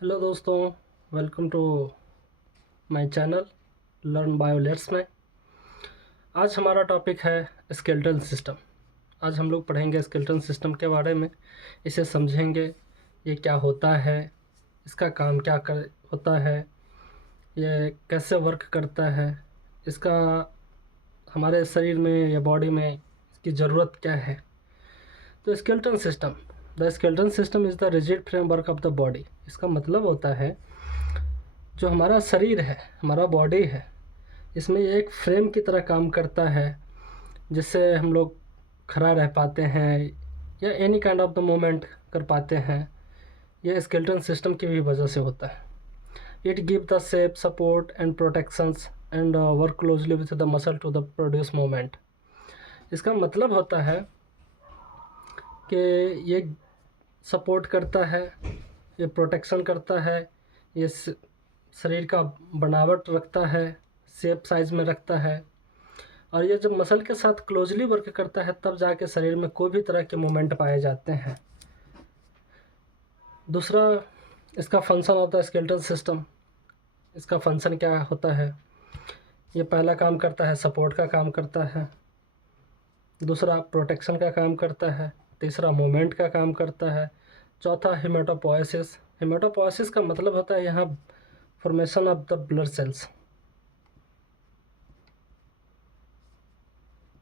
Hello दोस्तों, welcome to my channel learn bio let's में। आज हमारा टॉपिक है स्केलेटल सिस्टम। आज हम लोग पढ़ेंगे स्केलेटल सिस्टम के बारे में, इसे समझेंगे, ये क्या होता है, इसका काम क्या कर होता है, ये कैसे वर्क करता है, इसका हमारे शरीर में या बॉडी में इसकी ज़रूरत क्या है। तो skeletal system, the skeletal system is the rigid framework of the body. इसका मतलब होता है जो हमारा शरीर है, हमारा बॉडी है, इसमें ये एक फ्रेम की तरह काम करता है जिससे हम लोग खड़ा रह पाते हैं या any kind of the movement कर पाते हैं। ये स्केलेटल सिस्टम की भी वजह से होता है। It give the shape, support and protections and work closely with the muscle to the produce movement. इसका मतलब होता है कि ये सपोर्ट करता है, ये प्रोटेक्शन करता है, ये शरीर का बनावट रखता है, शेप साइज में रखता है, और ये जब मसल के साथ क्लोजली वर्क करता है तब जाके शरीर में कोई भी तरह के मूवमेंट पाए जाते हैं। दूसरा, इसका फंक्शन होता है स्केलेटल सिस्टम। इसका फंक्शन क्या होता है? ये पहला काम करता है सपोर्ट का काम करता है, दूसरा प्रोटेक्शन का काम करता है, तीसरा मूवमेंट का काम करता है, चौथा हेमेटोपोएसिस। हेमेटोपोएसिस का मतलब होता है यहाँ formation of the blood cells,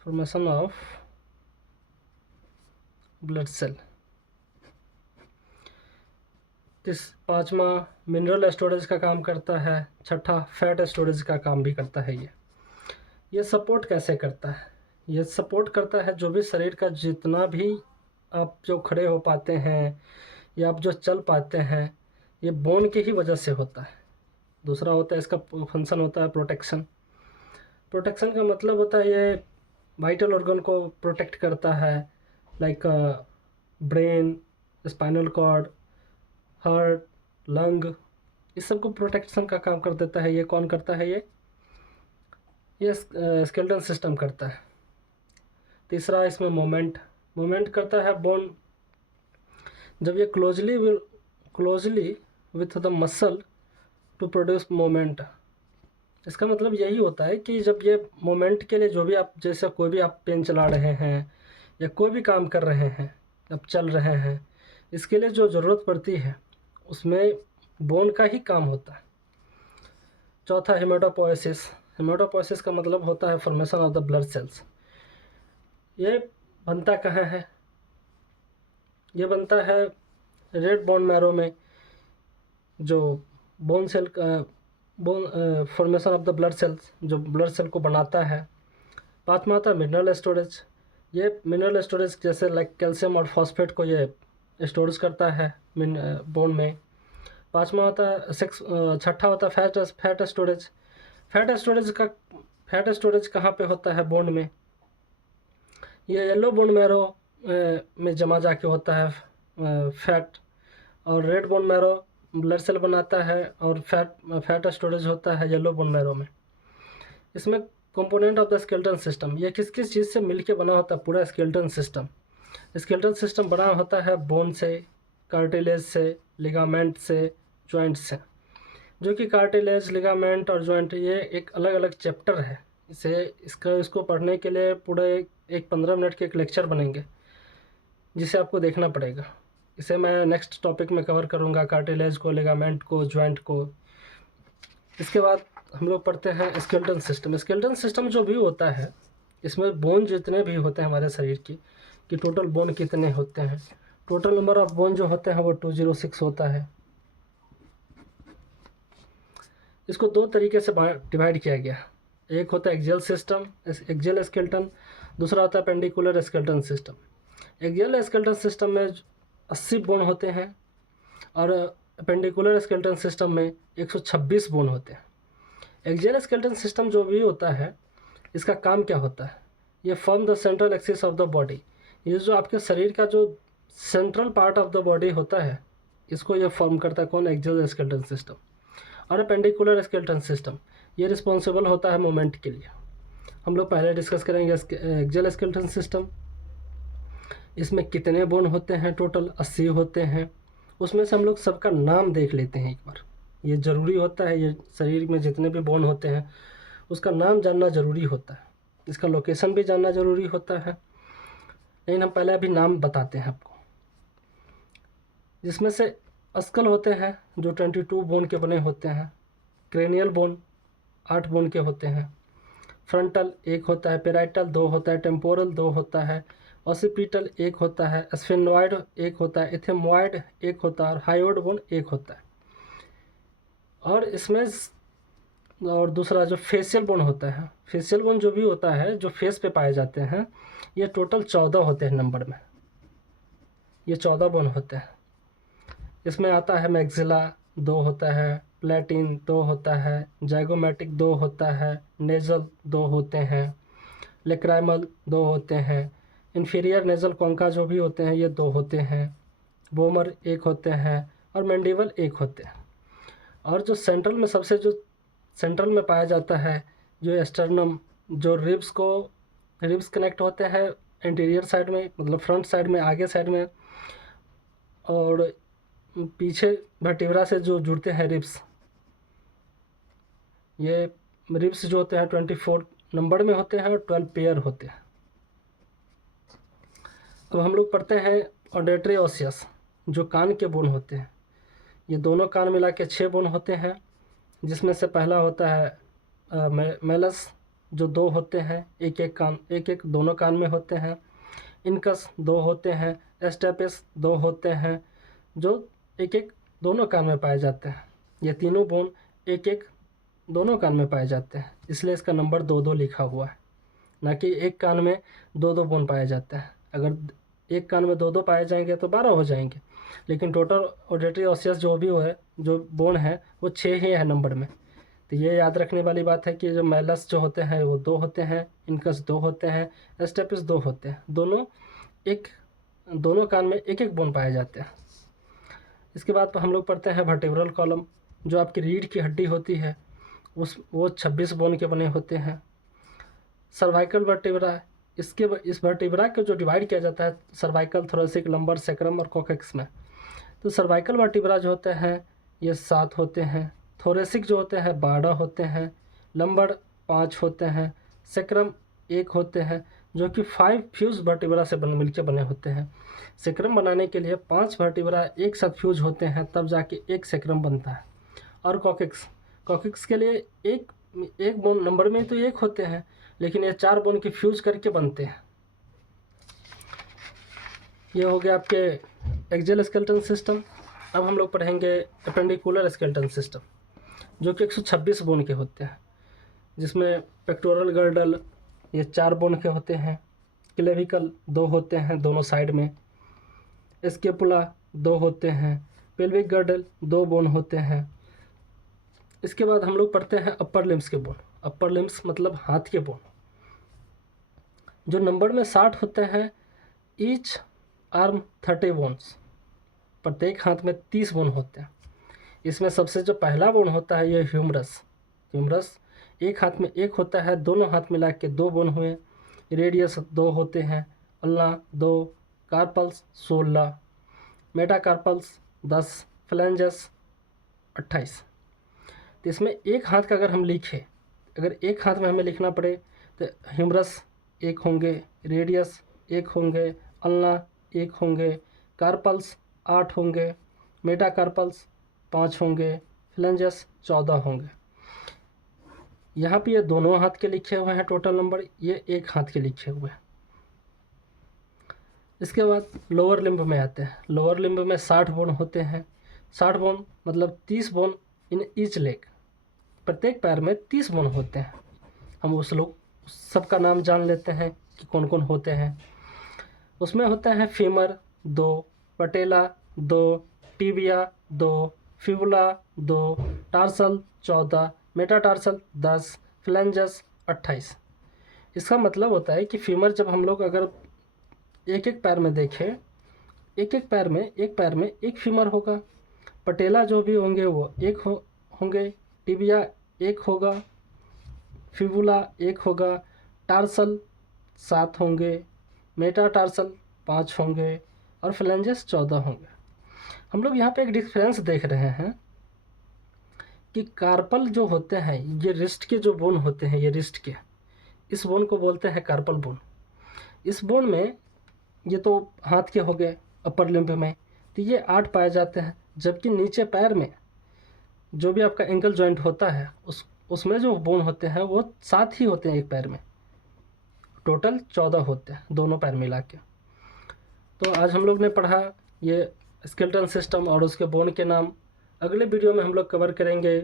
formation of blood cell. पाँचवा मिनरल स्टोरेज का काम करता है, छठा फैट स्टोरेज का काम भी करता है। ये सपोर्ट कैसे करता है? ये सपोर्ट करता है जो भी शरीर का जितना भी आप जो खड़े हो पाते हैं या आप जो चल पाते हैं, ये बोन की ही वजह से होता है। दूसरा होता है इसका फंक्शन होता है प्रोटेक्शन। प्रोटेक्शन का मतलब होता है ये वाइटल ऑर्गन को प्रोटेक्ट करता है, like brain, spinal cord, heart, lung, इस सब को प्रोटेक्शन का काम कर देता है। ये कौन करता है? ये स्केलेटल सिस्टम करता है। तीसरा, इसमें मूवमेंट करता है बोन। जब ये closely with the muscle to produce movement. इसका मतलब यही होता है कि जब ये मोमेंट के लिए जो भी आप, जैसे कोई भी आप पेन चला रहे हैं या कोई भी काम कर रहे हैं, अब चल रहे हैं, इसके लिए जो ज़रूरत पड़ती है उसमें बोन का ही काम होता है। चौथा हेमेटोपोएसिस। हेमेटोपोएसिस का मतलब होता है formation of the blood sales. ये बनता कहाँ है? ये बनता है रेड बोन मैरो में, जो बोन सेल का formation of the blood sales, जो ब्लड सेल को बनाता है। पाँचवा आता है मिनरल स्टोरेज। ये मिनरल स्टोरेज जैसे लाइक कैल्शियम और फॉस्फेट को ये स्टोरेज करता है बोन में। पाँचवा होता है छठा होता है फैट स्टोरेज। फैट स्टोरेज कहाँ पे होता है? बोन में। ये येलो बोन मैरो में जमा जाके होता है फैट, और red bone marrow blood cell बनाता है, और फैट स्टोरेज होता है येलो बोन मैरो में। इसमें component of the skeletal system, ये किस किस चीज़ से मिलके बना होता है? पूरा स्केलेटल सिस्टम। स्केलेटल सिस्टम बना होता है बोन से, कार्टिलेज से, लिगामेंट से, जॉइंट से। जो कि कार्टिलेज, लिगामेंट और जॉइंट ये एक अलग अलग चैप्टर है। इसको पढ़ने के लिए पूरे एक 15 मिनट के एक लेक्चर बनेंगे जिसे आपको देखना पड़ेगा। इसे मैं नेक्स्ट टॉपिक में कवर करूँगा, कार्टिलेज को, लिगामेंट को, जॉइंट को। इसके बाद हम लोग पढ़ते हैं स्केलेटल सिस्टम। स्केलेटल सिस्टम जो भी होता है, इसमें बोन जितने भी होते हैं हमारे शरीर की, कि टोटल बोन कितने होते हैं। टोटल नंबर ऑफ बोन जो होते हैं वो 206 होता है। इसको दो तरीके से डिवाइड किया गया। एक होता है एक्सियल स्केलेटन, दूसरा होता है appendicular skeleton system. Axial skeleton system में 80 बोन होते हैं और पेंडिकुलर स्केलेटन सिस्टम में 126 बोन होते हैं। एक्सियल स्केलेटन सिस्टम जो भी होता है, इसका काम क्या होता है? ये form the central axis of the body. ये जो आपके शरीर का जो central part of the body होता है, इसको ये फॉर्म करता है कौन? Axial skeleton system. और पेंडिकुलर स्केलेटन सिस्टम ये रिस्पॉन्सिबल होता है मूवमेंट के लिए। हम लोग पहले डिस्कस करेंगे एक्सियल स्केलेटन सिस्टम। इसमें कितने बोन होते हैं? टोटल 80 होते हैं, उसमें से हम लोग सबका नाम देख लेते हैं एक बार। ये ज़रूरी होता है, ये शरीर में जितने भी बोन होते हैं उसका नाम जानना ज़रूरी होता है, इसका लोकेशन भी जानना ज़रूरी होता है। लेकिन हम पहले अभी नाम बताते हैं आपको। जिसमें से अस्कल होते हैं जो 22 बोन के बने होते हैं, क्रेनियल बोन 8 बोन के होते हैं, फ्रंटल 1 होता है, पेराइटल 2 होता है, टेम्पोरल 2 होता है, ऑसिपिटल 1 होता है, स्फेनोइड 1 होता है, एथेमॉइड 1 होता है और हायोइड बोन 1 होता है। और इसमें और दूसरा जो फेशियल बोन होता है, फेशियल बोन जो भी होता है जो फेस पे पाए जाते हैं, ये टोटल 14 होते हैं नंबर में, ये 14 बोन होते हैं। इसमें आता है मैक्सिला 2 होता है, प्लेटिन 2 होता है, जाइगोमेटिक 2 होता है, नेज़ल 2 होते हैं, लेक्राइमल 2 होते हैं, इन्फीरियर नेज़ल कॉन्का जो भी होते हैं ये 2 होते हैं, बोमर 1 होते हैं और मैंडिबल 1 होते हैं। और जो सेंट्रल में सबसे जो सेंट्रल में पाया जाता है जो एस्टर्नम, जो रिब्स कनेक्ट होते हैं इंटीरियर साइड में, मतलब फ्रंट साइड में, आगे साइड में, और पीछे वर्टिब्रा से जो जुड़ते हैं रिब्स, ये रिब्स जो होते हैं 24 नंबर में होते हैं और 12 पेयर होते हैं। अब हम लोग पढ़ते हैं ऑडिटरी ऑसियस जो कान के बोन होते हैं। ये दोनों कान मिला के 6 बोन होते हैं, जिसमें से पहला होता है मेलस जो 2 होते हैं, एक एक दोनों कान में होते हैं, इनकस 2 होते हैं, एस्टेपिस 2 होते हैं जो एक एक दोनों कान में पाए जाते हैं। ये तीनों बोन एक एक दोनों कान में पाए जाते हैं, इसलिए इसका नंबर 2-2 लिखा हुआ है, ना कि एक कान में 2-2 बोन पाए जाते हैं। अगर एक कान में 2-2 पाए जाएंगे तो 12 हो जाएंगे, लेकिन टोटल ऑडिटरी ऑसियस जो भी है जो बोन है वो 6 ही है नंबर में। तो ये याद रखने वाली बात है कि जो मेलस जो होते हैं वो 2 होते हैं, इनकस 2 होते हैं, एस्टेपिस 2 होते हैं, दोनों कान में एक एक बोन पाए जाते हैं। इसके बाद हम लोग पढ़ते हैं वर्टिब्रल कॉलम जो आपकी रीढ़ की हड्डी होती है, वो 26 बोन के बने होते हैं। सर्वाइकल वर्टिब्रा, इस वर्टिब्रा को जो डिवाइड किया जाता है सर्वाइकल, थोरेसिक, लंबर, सेक्रम और कोक्सिक्स में। तो सर्वाइकल वर्टिब्रा जो होते हैं ये 7 होते हैं, थोरेसिक जो होते हैं 12 होते हैं, लंबर 5 होते हैं, सेक्रम 1 होते हैं, जो कि 5 फ्यूज वर्टिब्रा से मिलकर बने होते हैं। सेक्रम बनाने के लिए 5 वर्टिब्रा एक साथ फ्यूज होते हैं तब जाके एक सेक्रम बनता है। और कॉक्सिक्स के लिए एक बोन नंबर में तो 1 होते हैं, लेकिन ये 4 बोन की फ्यूज करके बनते हैं। ये हो गया आपके एक्सियल स्केलेटन सिस्टम। अब हम लोग पढ़ेंगे अपेंडिकुलर स्केलेटन सिस्टम जो कि 126 बोन के होते हैं, जिसमें पेक्टोरल गर्डल ये 4 बोन के होते हैं, क्लेविकल 2 होते हैं दोनों साइड में, स्केपुला 2 होते हैं, पेल्विक गर्डल 2 बोन होते हैं। इसके बाद हम लोग पढ़ते हैं अपर लिम्स के बोन। अपर लिम्स मतलब हाथ के बोन जो नंबर में 60 होते हैं, ईच आर्म 30 बोन्स, प्रत्येक हाथ में 30 बोन होते हैं। इसमें सबसे जो पहला बोन होता है ये ह्यूमरस एक हाथ में 1 होता है, दोनों हाथ मिला के 2 बोन हुए। रेडियस 2 होते हैं, अल्ला 2, कार्पल्स 16, मेटाकार्पल्स 10, फ्लैंजस 28। तो इसमें एक हाथ का अगर हम लिखें, अगर एक हाथ में हमें लिखना पड़े तो ह्यूमरस 1 होंगे, रेडियस 1 होंगे, अल्ला 1 होंगे, कार्पल्स 8 होंगे, मेटाकार्पल्स 5 होंगे, फ्लैंजस 14 होंगे। यहाँ पे ये दोनों हाथ के लिखे हुए हैं टोटल नंबर, ये एक हाथ के लिखे हुए हैं। इसके बाद लोअर लिम्ब में आते हैं। लोअर लिम्ब में 60 बोन होते हैं। 60 बोन मतलब 30 बोन इन ईच लेग, प्रत्येक पैर में 30 बोन होते हैं। हम उस लोग सबका नाम जान लेते हैं कि कौन कौन होते हैं। उसमें होते हैं फीमर 2, पटेला 2, टिबिया 2, फिबुला 2, टार्सल 14, मेटाटार्सल 10, फ्लैंजस 28। इसका मतलब होता है कि फीमर जब हम लोग अगर एक एक पैर में देखें, एक पैर में एक फीमर होगा, पटेला जो भी होंगे वो 1 होंगे, टिबिया 1 होगा, फिबुला 1 होगा, टार्सल 7 होंगे, मेटाटार्सल 5 होंगे और फ्लैंजस 14 होंगे। हम लोग यहाँ पे एक डिफरेंस देख रहे हैं कि कार्पल जो होते हैं, ये रिस्ट के जो बोन होते हैं, ये रिस्ट के, इस बोन को बोलते हैं कार्पल बोन। इस बोन में ये तो हाथ के हो गए अपर लिम्ब में, तो ये 8 पाए जाते हैं, जबकि नीचे पैर में जो भी आपका एंकल जॉइंट होता है उसमें जो बोन होते हैं वो 7 ही होते हैं एक पैर में, टोटल 14 होते हैं दोनों पैर मिला के। तो आज हम लोग ने पढ़ा ये स्केलेटल सिस्टम और उसके बोन के नाम। अगले वीडियो में हम लोग कवर करेंगे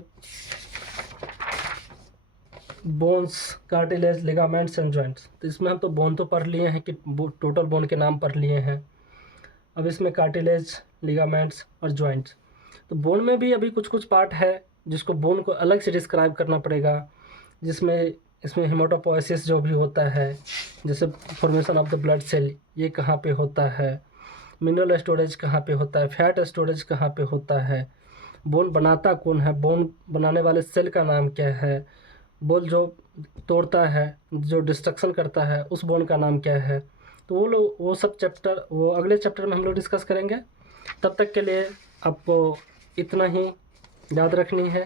bones, cartilage, ligaments and joints. तो इसमें हम तो बोन तो पढ़ लिए हैं कि टोटल बोन के नाम पढ़ लिए हैं, अब इसमें कार्टिलेज, लिगामेंट्स और जॉइंट्स। तो बोन में भी अभी कुछ कुछ पार्ट है जिसको बोन को अलग से डिस्क्राइब करना पड़ेगा, जिसमें इसमें हेमाटोपोइसिस जो भी होता है, जैसे formation of the blood cell, ये कहाँ पे होता है, मिनरल स्टोरेज कहाँ पे होता है, फैट स्टोरेज कहाँ पे होता है, बोन बनाता कौन है, बोन बनाने वाले सेल का नाम क्या है, बोन जो तोड़ता है, जो डिस्ट्रक्शन करता है, उस बोन का नाम क्या है। तो वो सब चैप्टर वो अगले चैप्टर में हम लोग डिस्कस करेंगे। तब तक के लिए आपको इतना ही याद रखनी है,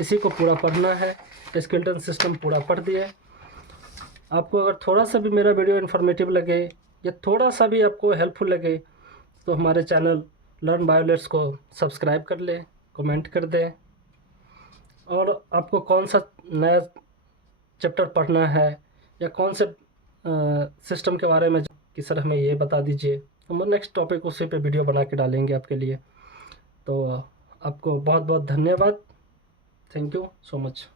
इसी को पूरा पढ़ना है। स्केलेटल सिस्टम पूरा पढ़ दिए। आपको अगर थोड़ा सा भी मेरा वीडियो इन्फॉर्मेटिव लगे या थोड़ा सा भी आपको हेल्पफुल लगे तो हमारे चैनल लर्न बायोलेट्स को सब्सक्राइब कर लें, कमेंट कर दें, और आपको कौन सा नया चैप्टर पढ़ना है या कौन से सिस्टम के बारे में कि सर हमें ये बता दीजिए, हम नेक्स्ट टॉपिक उसी पे वीडियो बना के डालेंगे आपके लिए। तो आपको बहुत बहुत धन्यवाद। Thank you so much.